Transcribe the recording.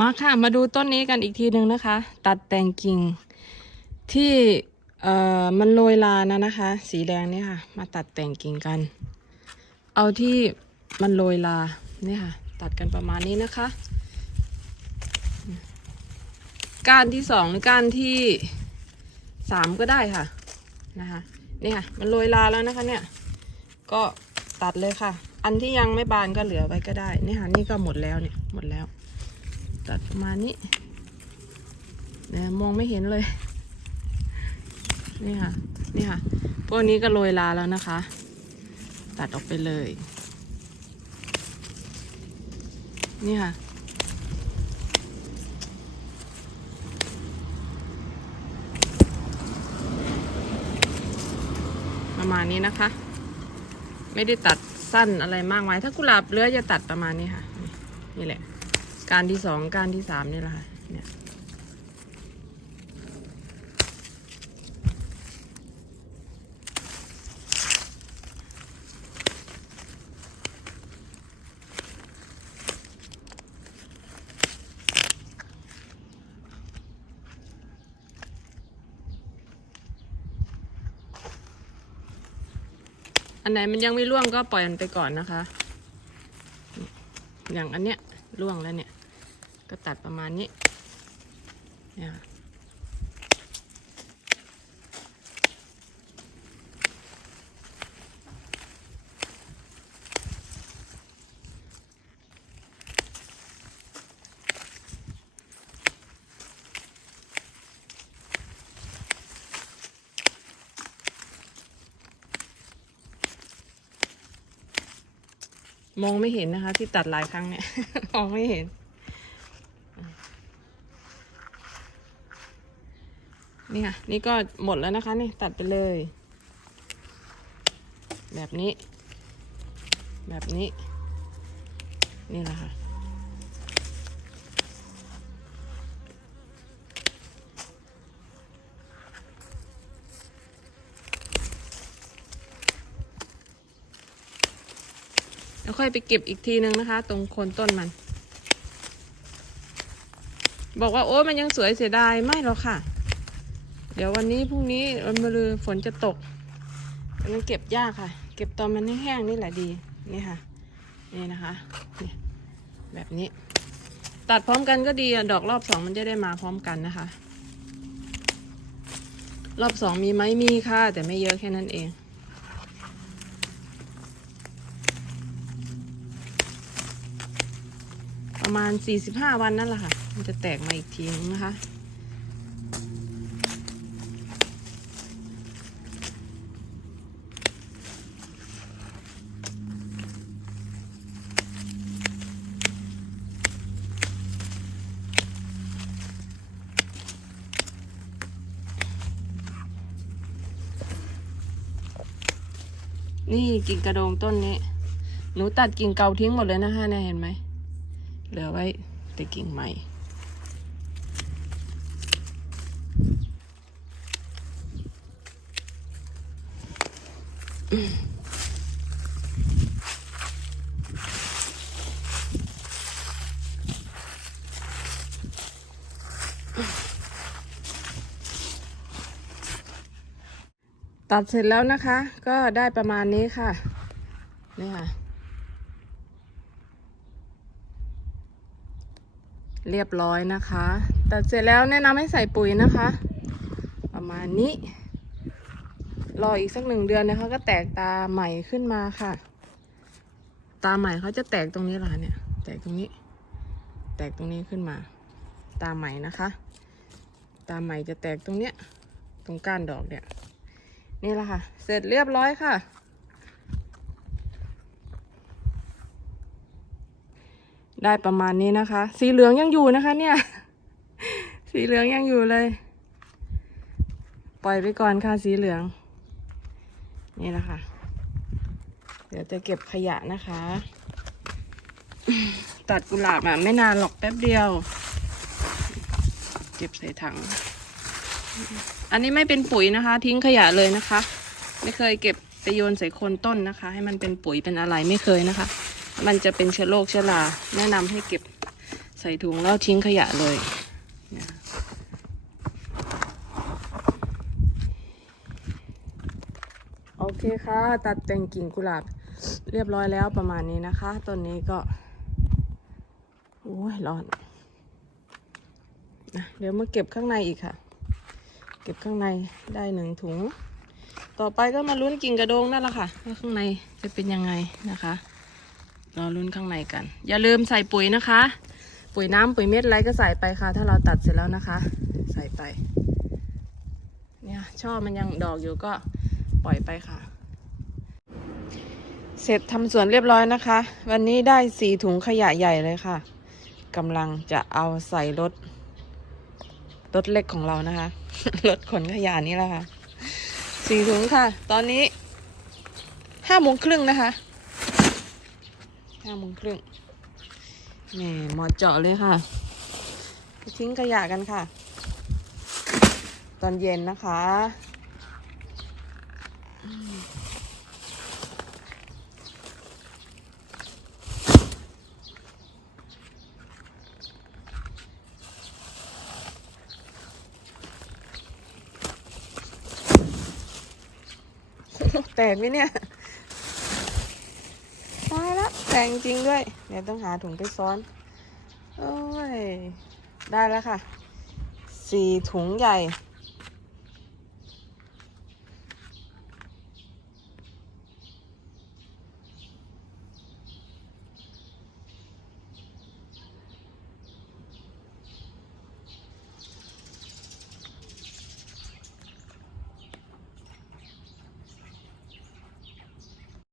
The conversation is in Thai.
มาค่ะ มาดูต้นนี้กันอีกทีหนึ่งนะคะ ตัดแต่งกิ่งที่เอ่อมันโรยลานะนะคะ สีแดงนี่ค่ะ มาตัดแต่งกิ่งกัน เอาที่มันโรยลาเนี่ยค่ะ ตัดกันประมาณนี้นะคะ ก้านที่สองหรือก้านที่สามก็ได้ค่ะนะคะนี่ค่ะ มันโรยลาแล้วนะคะเนี่ย ก็ตัดเลยค่ะ อันที่ยังไม่บานก็เหลือไว้ก็ได้นี่ค่ะนี่ก็หมดแล้วเนี่ยหมดแล้ว ตัดประมาณนี้เนี่ยมองไม่เห็นเลย นี่ค่ะ นี่ค่ะ พวกนี้ก็โรยลาแล้วนะคะ ตัดออกไปเลย นี่ค่ะ ประมาณนี้นะคะ ไม่ได้ตัดสั้นอะไรมากมาย ถ้ากุหลาบเลื้อยจะตัดประมาณนี้ค่ะ นี่แหละ การที่สองการที่สามนี่แหละค่ะเนี่ยอันไหนมันยังไม่ร่วงก็ปล่อยมันไปก่อนนะคะ อย่างอันเนี้ยร่วงแล้วเนี่ย ก็ตัดประมาณนี้เนี่ยค่ะมองไม่เห็นนะคะ ที่ตัดหลายครั้งเนี่ย มองไม่เห็น นี่ค่ะ นี่ก็หมดแล้วนะคะ นี่ตัดไปเลย แบบนี้ แบบนี้ นี่แหละค่ะแล้วค่อยไปเก็บอีกทีนึงนะคะ ตรงโคนต้นมัน บอกว่าโอ้มันยังสวยเสียดายไม่หรอกค่ะ เดี๋ยววันนี้พรุ่งนี้วันมะรืนฝนจะตกมันเก็บยากค่ะ เก็บตอนมันแห้งๆนี่แหละดีนี่ค่ะนี่นะคะนี่แบบนี้ ตัดพร้อมกันก็ดีอะดอกรอบสองมันจะได้มาพร้อมกันนะคะ รอบสองมีไหมมีค่ะแต่ไม่เยอะแค่นั้นเองประมาณ 45 วันนั่นแหละค่ะ มันจะแตกมาอีกทีนึงนะคะ นี่กิ่งกระโดงต้นนี้ หนูตัดกิ่งเก่าทิ้งหมดเลยนะคะเนี่ยเห็นไหม เหลือไว้แต่กิ่งใหม่ ตัดเสร็จแล้วนะคะ ก็ได้ประมาณนี้ค่ะ นี่ค่ะ เรียบร้อยนะคะ ตัดเสร็จแล้วแนะนำให้ใส่ปุ๋ยนะคะ ประมาณนี้ รออีกสักหนึ่งเดือนเนี่ยเขาก็แตกตาใหม่ขึ้นมาค่ะ ตาใหม่เขาจะแตกตรงนี้แหละค่ะเนี่ย แตกตรงนี้ แตกตรงนี้ขึ้นมา ตาใหม่นะคะ ตาใหม่จะแตกตรงเนี้ย ตรงก้านดอกเนี่ย นี่แหละค่ะ เสร็จเรียบร้อยค่ะ ได้ประมาณนี้นะคะ สีเหลืองยังอยู่นะคะ เนี่ย สีเหลืองยังอยู่เลย ปล่อยไปก่อนค่ะสีเหลือง นี่แหละค่ะ เดี๋ยวจะเก็บขยะนะคะ ตัดกุหลาบอะไม่นานหรอกแป๊บเดียว เก็บใส่ถัง อันนี้ไม่เป็นปุ๋ยนะคะ ทิ้งขยะเลยนะคะ ไม่เคยเก็บไปโยนใส่คนต้นนะคะ ให้มันเป็นปุ๋ยเป็นอะไรไม่เคยนะคะ มันจะเป็นเชื้อโรคเชื้อราแนะนำให้เก็บใส่ถุงแล้วทิ้งขยะเลยโอเคค่ะ ตัดแต่งกิ่งกุหลาบเรียบร้อยแล้วประมาณนี้นะคะต้นนี้ก็โอ้ยร้อนนะเดี๋ยวมาเก็บข้างในอีกค่ะ ก็บข้างในได้หนึ่งถุง ต่อไปก็มาลุ้นกิ่งกระโดงนั่นแหละค่ะว่าข้างในจะเป็นยังไงนะคะรอลุ้นข้างในกัน อย่าลืมใส่ปุ๋ยนะคะ ปุ๋ยน้ำปุ๋ยเม็ดอะไรก็ใส่ไปค่ะ ถ้าเราตัดเสร็จแล้วนะคะ ใส่ไป เนี่ยช่อมันยังดอกอยู่ก็ปล่อยไปค่ะ เสร็จทำสวนเรียบร้อยนะคะ วันนี้ได้สี่ถุงขยะใหญ่เลยค่ะกำลังจะเอาใส่รถ รถเล็กของเรานะคะ รถขนขยะนี้แหละค่ะสี่ถุงค่ะ ตอนนี้ห้าโมงครึ่งนะคะห้าโมงครึ่งนี่หมอเจาะเลยค่ะไปทิ้งขยะกันค่ะ ตอนเย็นนะคะอืม แตกไหมเนี่ยตายแล้วแตกจริงด้วย เดี๋ยวต้องหาถุงไปซ้อน โอ้ย ได้แล้วค่ะ สี่ถุงใหญ่